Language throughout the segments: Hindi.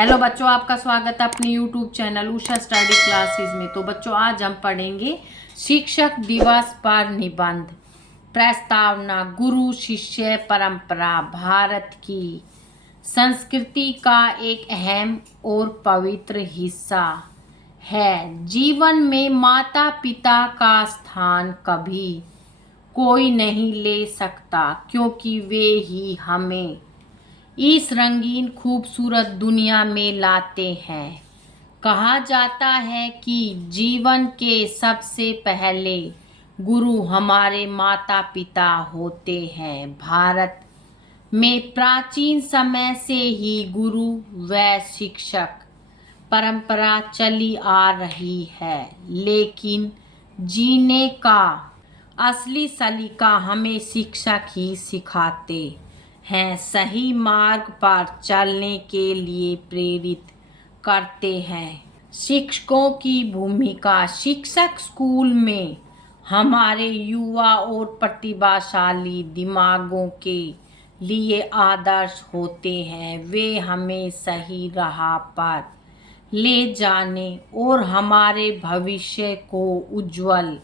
हेलो बच्चों, आपका स्वागत है अपने YouTube channel Usha study classes में। तो बच्चों, आज हम पढ़ेंगे शिक्षक दिवस पर निबंध। प्रस्तावना: गुरु शिष्य परंपरा भारत की संस्कृति का एक अहम और पवित्र हिस्सा है। जीवन में माता पिता का स्थान कभी कोई नहीं ले सकता, क्योंकि वे ही हमें इस रंगीन खूबसूरत दुनिया में लाते हैं। कहा जाता है कि जीवन के सबसे पहले गुरु हमारे माता पिता होते हैं। भारत में प्राचीन समय से ही गुरु व शिक्षक परंपरा चली आ रही है, लेकिन जीने का असली सलीका हमें शिक्षक ही सिखाते हैं। सही मार्ग पर चलने के लिए प्रेरित करते हैं। शिक्षकों की भूमिका: शिक्षक स्कूल में हमारे युवा और प्रतिभाशाली दिमागों के लिए आदर्श होते हैं। वे हमें सही राह पर ले जाने और हमारे भविष्य को उज्जवल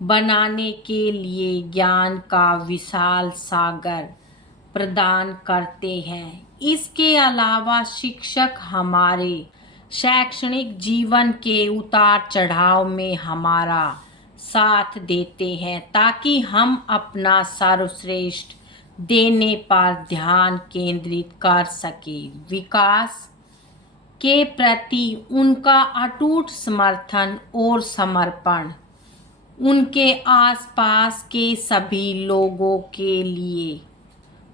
बनाने के लिए ज्ञान का विशाल सागर प्रदान करते हैं। इसके अलावा शिक्षक हमारे शैक्षणिक जीवन के उतार चढ़ाव में हमारा साथ देते हैं, ताकि हम अपना सर्वश्रेष्ठ देने पर ध्यान केंद्रित कर सकें। विकास के प्रति उनका अटूट समर्थन और समर्पण उनके आसपास के सभी लोगों के लिए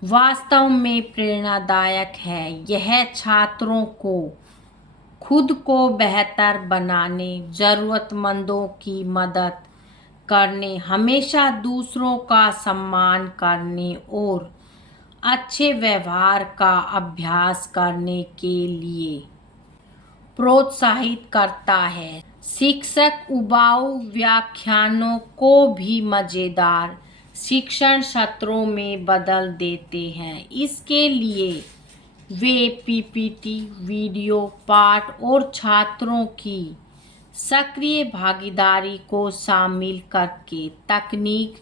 वास्तव में प्रेरणादायक है। यह छात्रों को खुद को बेहतर बनाने, जरूरतमंदों की मदद करने, हमेशा दूसरों का सम्मान करने और अच्छे व्यवहार का अभ्यास करने के लिए प्रोत्साहित करता है। शिक्षक उबाऊ व्याख्यानों को भी मजेदार शिक्षण सत्रों में बदल देते हैं। इसके लिए वे पीपीटी, वीडियो पाठ और छात्रों की सक्रिय भागीदारी को शामिल करके तकनीक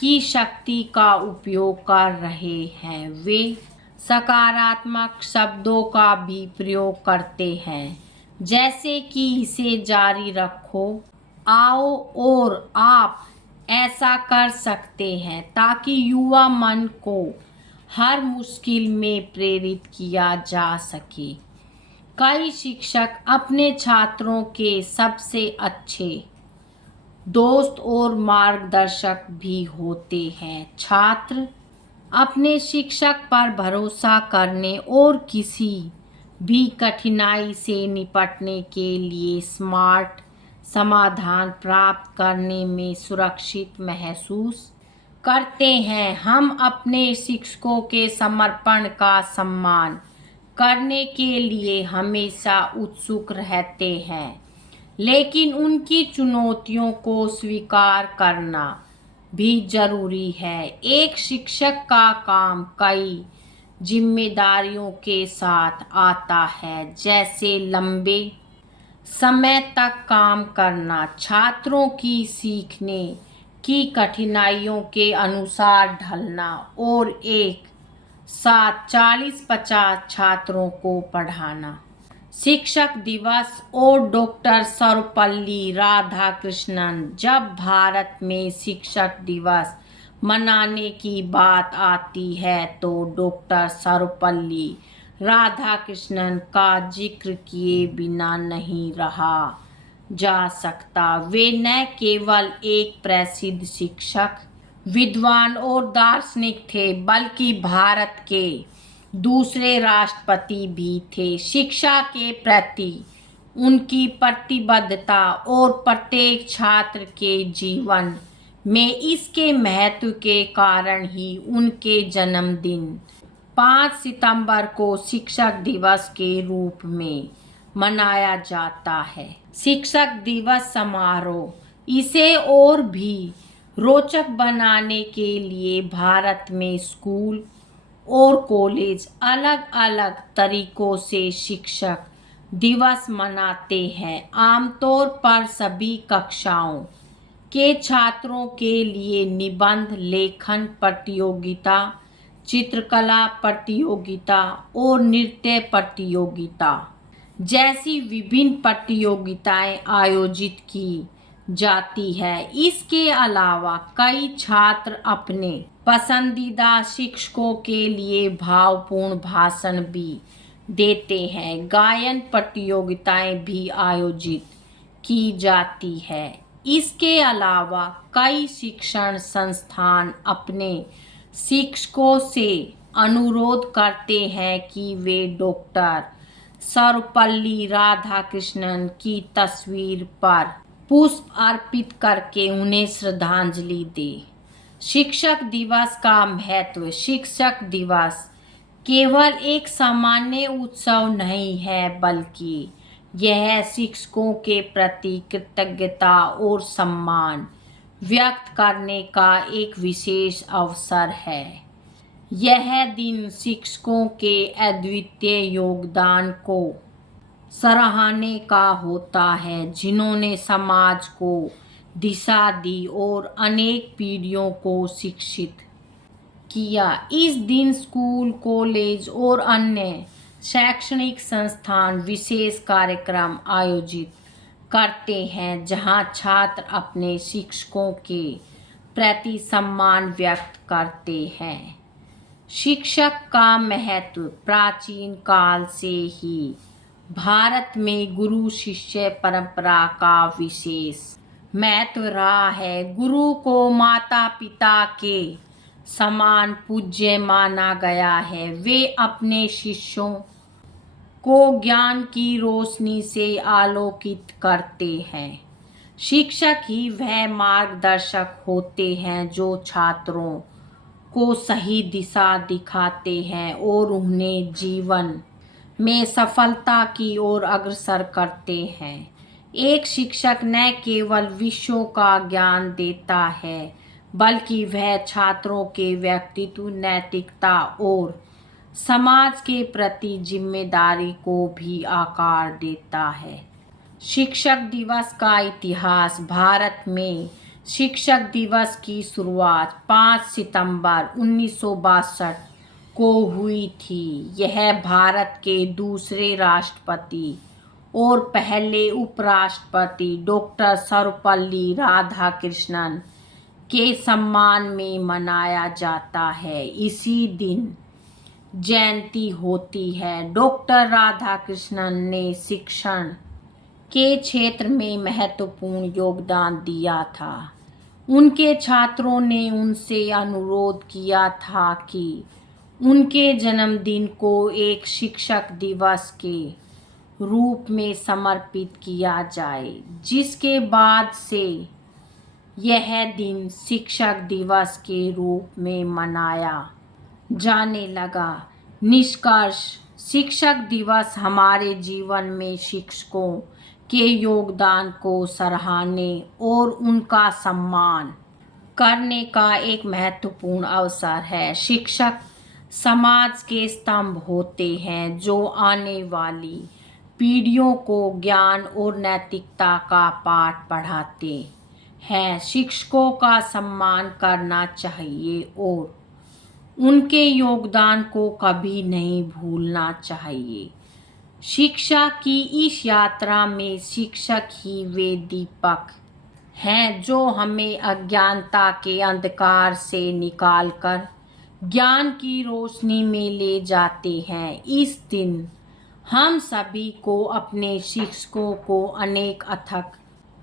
की शक्ति का उपयोग कर रहे हैं। वे सकारात्मक शब्दों का भी प्रयोग करते हैं, जैसे कि इसे जारी रखो, आओ और आप ऐसा कर सकते हैं, ताकि युवा मन को हर मुश्किल में प्रेरित किया जा सके। कई शिक्षक अपने छात्रों के सबसे अच्छे दोस्त और मार्गदर्शक भी होते हैं। छात्र अपने शिक्षक पर भरोसा करने और किसी भी कठिनाई से निपटने के लिए स्मार्ट समाधान प्राप्त करने में सुरक्षित महसूस करते हैं। हम अपने शिक्षकों के समर्पण का सम्मान करने के लिए हमेशा उत्सुक रहते हैं, लेकिन उनकी चुनौतियों को स्वीकार करना भी जरूरी है। एक शिक्षक का काम कई जिम्मेदारियों के साथ आता है, जैसे लंबे समय तक काम करना, छात्रों की सीखने की कठिनाइयों के अनुसार ढलना और एक साथ 40-50 छात्रों को पढ़ाना। शिक्षक दिवस और डॉक्टर सर्वपल्ली राधाकृष्णन: जब भारत में शिक्षक दिवस मनाने की बात आती है तो डॉक्टर सर्वपल्ली राधाकृष्णन का जिक्र किए बिना नहीं रहा जा सकता। वे न केवल एक प्रसिद्ध शिक्षक, विद्वान और दार्शनिक थे, बल्कि भारत के दूसरे राष्ट्रपति भी थे। शिक्षा के प्रति उनकी प्रतिबद्धता और प्रत्येक छात्र के जीवन में इसके महत्व के कारण ही उनके जन्मदिन 5 सितंबर को शिक्षक दिवस के रूप में मनाया जाता है। शिक्षक दिवस समारोह: इसे और भी रोचक बनाने के लिए भारत में स्कूल और कॉलेज अलग अलग तरीकों से शिक्षक दिवस मनाते हैं। आमतौर पर सभी कक्षाओं के छात्रों के लिए निबंध लेखन प्रतियोगिता, चित्रकला प्रतियोगिता और नृत्य प्रतियोगिता जैसी विभिन्न प्रतियोगिताएं आयोजित की जाती है। इसके अलावा कई छात्र अपने पसंदीदा शिक्षकों के लिए भावपूर्ण भाषण भी देते हैं। गायन प्रतियोगिताएं भी आयोजित की जाती है। इसके अलावा कई शिक्षण संस्थान अपने शिक्षकों से अनुरोध करते हैं कि वे डॉक्टर सर्वपल्ली राधाकृष्णन की तस्वीर पर पुष्प अर्पित करके उन्हें श्रद्धांजलि दें। शिक्षक दिवस का महत्व। शिक्षक दिवस केवल एक सामान्य उत्सव नहीं है, बल्कि यह शिक्षकों के प्रति कृतज्ञता और सम्मान व्यक्त करने का एक विशेष अवसर है। यह दिन शिक्षकों के अद्वितीय योगदान को सराहने का होता है, जिन्होंने समाज को दिशा दी और अनेक पीढ़ियों को शिक्षित किया। इस दिन स्कूल, कॉलेज और अन्य शैक्षणिक संस्थान विशेष कार्यक्रम आयोजित करते हैं, जहां छात्र अपने शिक्षकों के प्रति सम्मान व्यक्त करते हैं। शिक्षक का महत्व। प्राचीन काल से ही भारत में गुरु शिष्य परंपरा का विशेष महत्व रहा है। गुरु को माता पिता के समान पूज्य माना गया है। वे अपने शिष्यों को ज्ञान की रोशनी से आलोकित करते हैं। शिक्षक ही वह मार्गदर्शक होते हैं जो छात्रों को सही दिशा दिखाते हैं और उन्हें जीवन में सफलता की ओर अग्रसर करते हैं। एक शिक्षक न केवल विषयों का ज्ञान देता है, बल्कि वह छात्रों के व्यक्तित्व, नैतिकता और समाज के प्रति जिम्मेदारी को भी आकार देता है। शिक्षक दिवस का इतिहास। भारत में शिक्षक दिवस की शुरुआत 5 सितंबर 1962 को हुई थी। यह भारत के दूसरे राष्ट्रपति और पहले उपराष्ट्रपति डॉक्टर सर्वपल्ली राधाकृष्णन के सम्मान में मनाया जाता है। इसी दिन जयंती होती है। डॉक्टर राधाकृष्णन ने शिक्षण के क्षेत्र में महत्वपूर्ण योगदान दिया था। उनके छात्रों ने उनसे अनुरोध किया था कि उनके जन्मदिन को एक शिक्षक दिवस के रूप में समर्पित किया जाए, जिसके बाद से यह दिन शिक्षक दिवस के रूप में मनाया जाने लगा। निष्कर्ष। शिक्षक दिवस हमारे जीवन में शिक्षकों के योगदान को सराहने और उनका सम्मान करने का एक महत्वपूर्ण अवसर है। शिक्षक समाज के स्तंभ होते हैं जो आने वाली पीढ़ियों को ज्ञान और नैतिकता का पाठ पढ़ाते हैं। शिक्षकों का सम्मान करना चाहिए और उनके योगदान को कभी नहीं भूलना चाहिए। शिक्षा की इस यात्रा में शिक्षक ही वे दीपक हैं जो हमें अज्ञानता के अंधकार से निकालकर ज्ञान की रोशनी में ले जाते हैं। इस दिन हम सभी को अपने शिक्षकों को अनेक अथक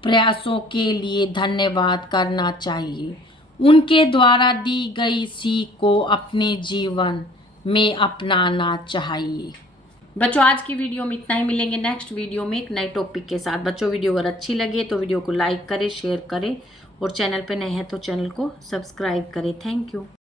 प्रयासों के लिए धन्यवाद करना चाहिए। उनके द्वारा दी गई सीख को अपने जीवन में अपनाना चाहिए। बच्चों, आज की वीडियो में इतना ही। मिलेंगे नेक्स्ट वीडियो में एक नए टॉपिक के साथ। बच्चों, वीडियो अगर अच्छी लगे तो वीडियो को लाइक करें, शेयर करें और चैनल पर नए हैं तो चैनल को सब्सक्राइब करें। Thank you.